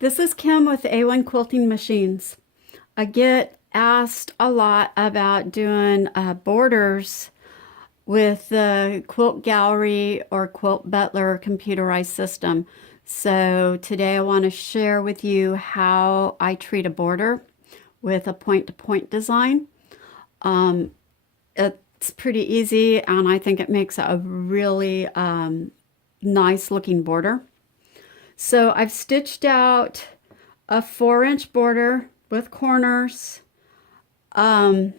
This is Kim with A1 Quilting Machines. I get asked a lot about doing borders with the Quilt Gallery or Quilt Butler computerized system. So today I want to share with you how I treat a border with a point-to-point design. It's pretty easy, and I think it makes a really nice looking border. So I've stitched out a 4-inch border with corners, and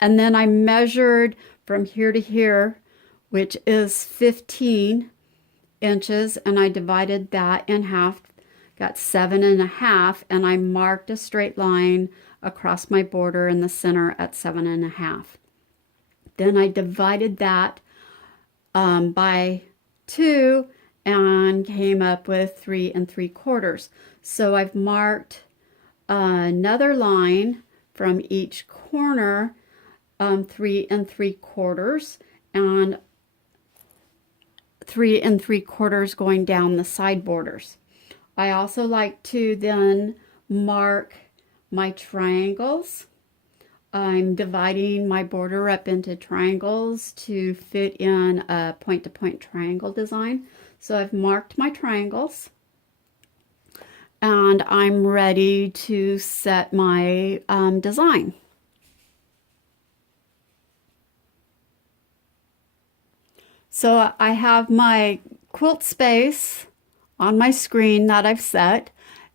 then I measured from here to here, which is 15 inches, and I divided that in half, got 7.5, and I marked a straight line across my border in the center at 7.5. Then I divided that by 2 and came up with 3 3/4. So I've marked another line from each corner, 3 3/4, and 3 3/4 going down the side borders. I also like to then mark my triangles. I'm dividing my border up into triangles to fit in a point-to-point triangle design. So I've marked my triangles, and I'm ready to set my design. So I have my quilt space on my screen that I've set,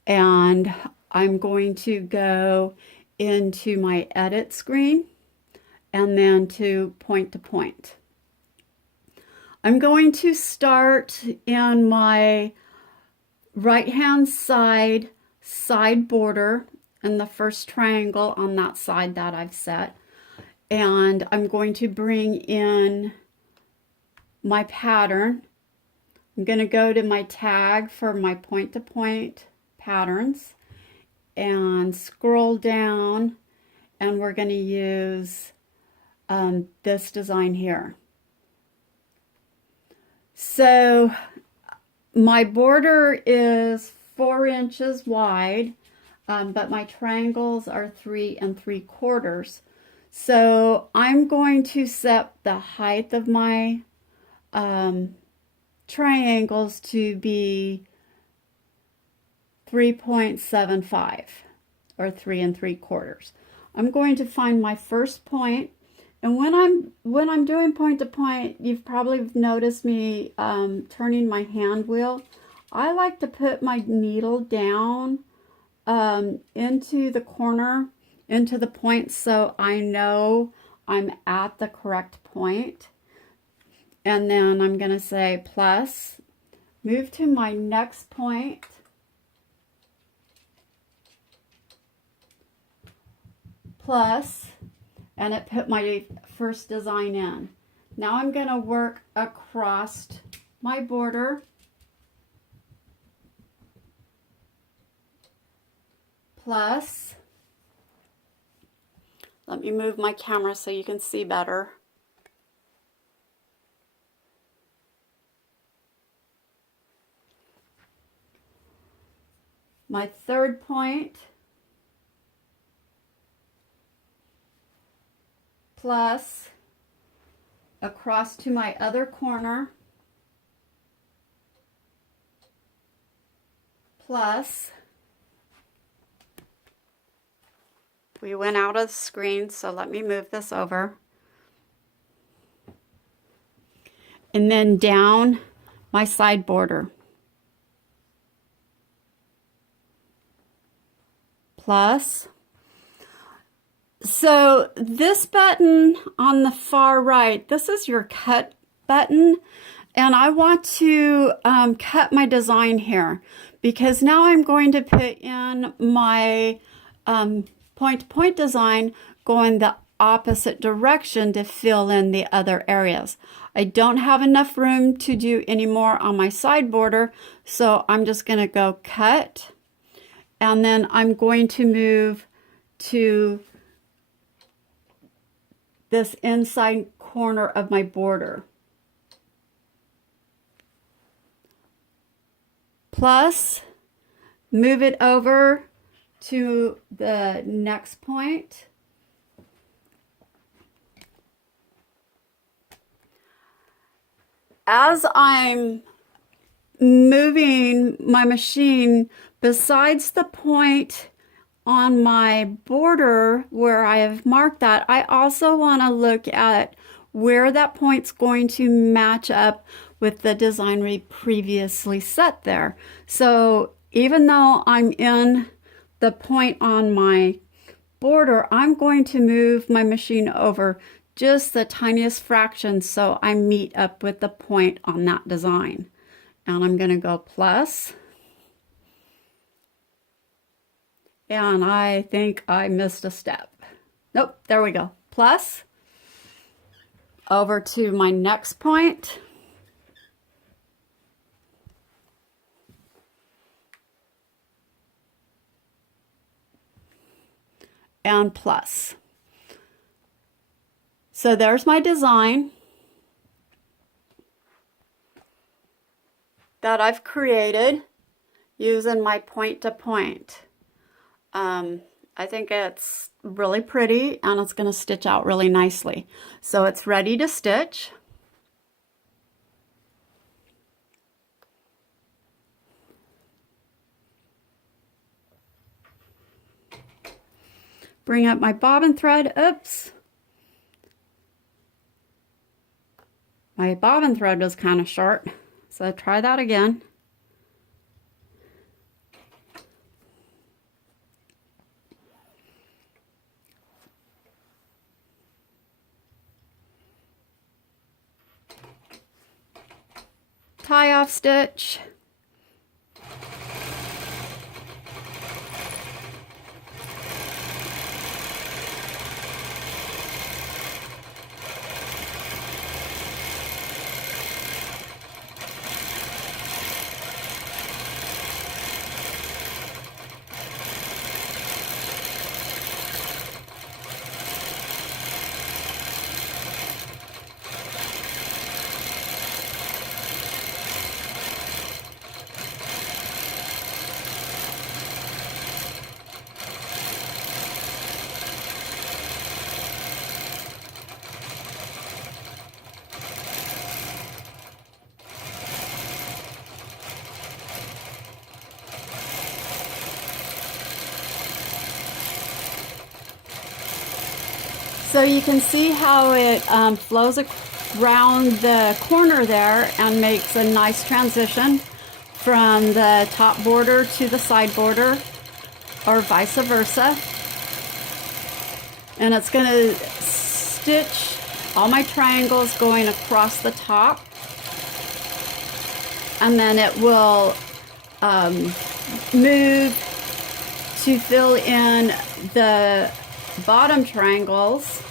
and I'm going to go into my edit screen and then to point. I'm going to start in my right-hand side border and the first triangle on that side that I've set. And I'm going to bring in my pattern. I'm going to go to my tag for my point-to-point patterns and scroll down, and we're going to use this design here. So my border is 4 inches wide, but my triangles are 3 3/4. So I'm going to set the height of my triangles to be 3.75 or 3 3/4. I'm going to find my first point. And when I'm doing point to point, you've probably noticed me turning my hand wheel. I like to put my needle down into the corner, into the point, so I know I'm at the correct point. And then I'm going to say plus, move to my next point, plus, and it put my first design in. Now I'm going to work across my border, plus, let me move my camera so you can see better. My third point, plus across to my other corner, plus, we went out of the screen, so let me move this over, and then down my side border, plus. So this button on the far right, this is your cut button, and I want to cut my design here because now I'm going to put in my point-to-point design going the opposite direction to fill in the other areas. I don't have enough room to do any more on my side border, so I'm just going to go cut, and then I'm going to move to this inside corner of my border. Plus, move it over to the next point. As I'm moving my machine, besides the point on my border where I have marked that, I also want to look at where that point's going to match up with the design we previously set there. So even though I'm in the point on my border, I'm going to move my machine over just the tiniest fraction so I meet up with the point on that design. And I'm going to go plus. And I think I missed a step. Nope, there we go. Plus, over to my next point. And plus. So there's my design that I've created using my point to point. I think it's really pretty and it's going to stitch out really nicely. So it's ready to stitch. Bring up my bobbin thread. Oops. My bobbin thread was kind of short, so try that again. Tie off stitch. So you can see how it flows around the corner there and makes a nice transition from the top border to the side border, or vice versa. And it's going to stitch all my triangles going across the top, and then it will move to fill in the bottom triangles.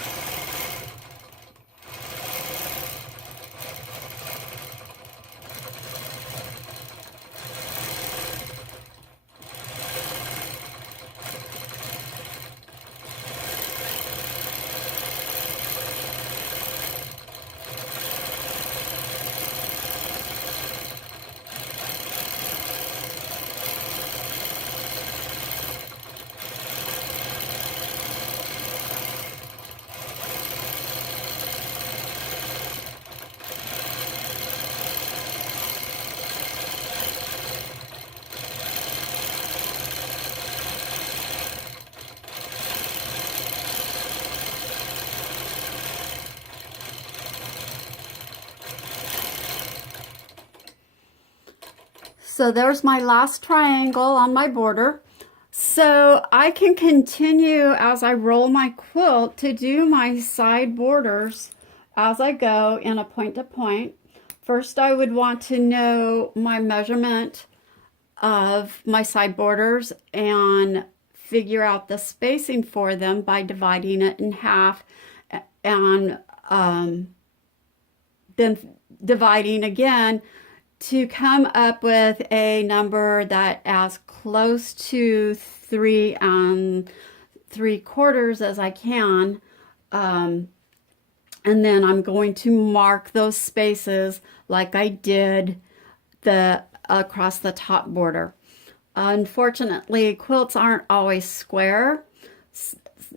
So there's my last triangle on my border. So I can continue as I roll my quilt to do my side borders as I go in a point to point. First, I would want to know my measurement of my side borders and figure out the spacing for them by dividing it in half and then dividing again to come up with a number that as close to 3 3/4 as I can. And then I'm going to mark those spaces like I did across the top border. Unfortunately, quilts aren't always square,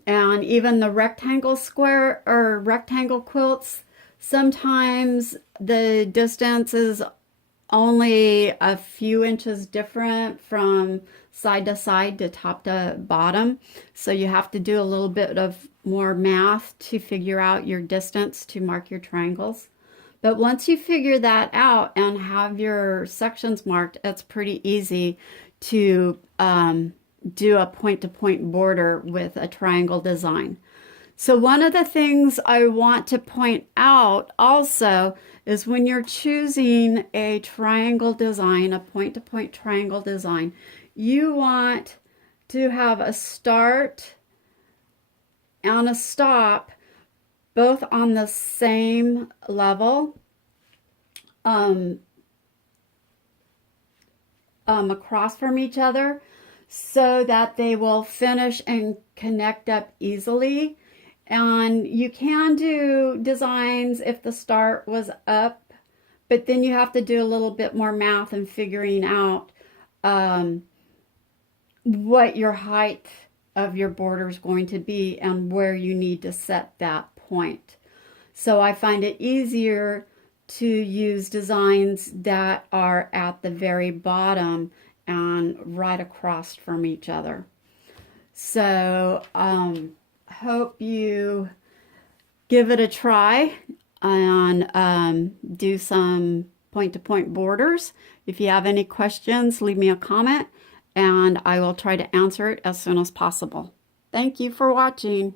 and even the rectangle square or rectangle quilts, sometimes the distance is only a few inches different from side to side to top to bottom. So you have to do a little bit of more math to figure out your distance to mark your triangles. But once you figure that out and have your sections marked, it's pretty easy to do a point-to-point border with a triangle design. So one of the things I want to point out also is when you're choosing a triangle design, a point-to-point triangle design, you want to have a start and a stop both on the same level across from each other so that they will finish and connect up easily. And you can do designs if the start was up, but then you have to do a little bit more math and figuring out what your height of your border is going to be and where you need to set that point. So I find it easier to use designs that are at the very bottom and right across from each other. So hope you give it a try and do some point-to-point borders. If you have any questions, leave me a comment and I will try to answer it as soon as possible. Thank you for watching.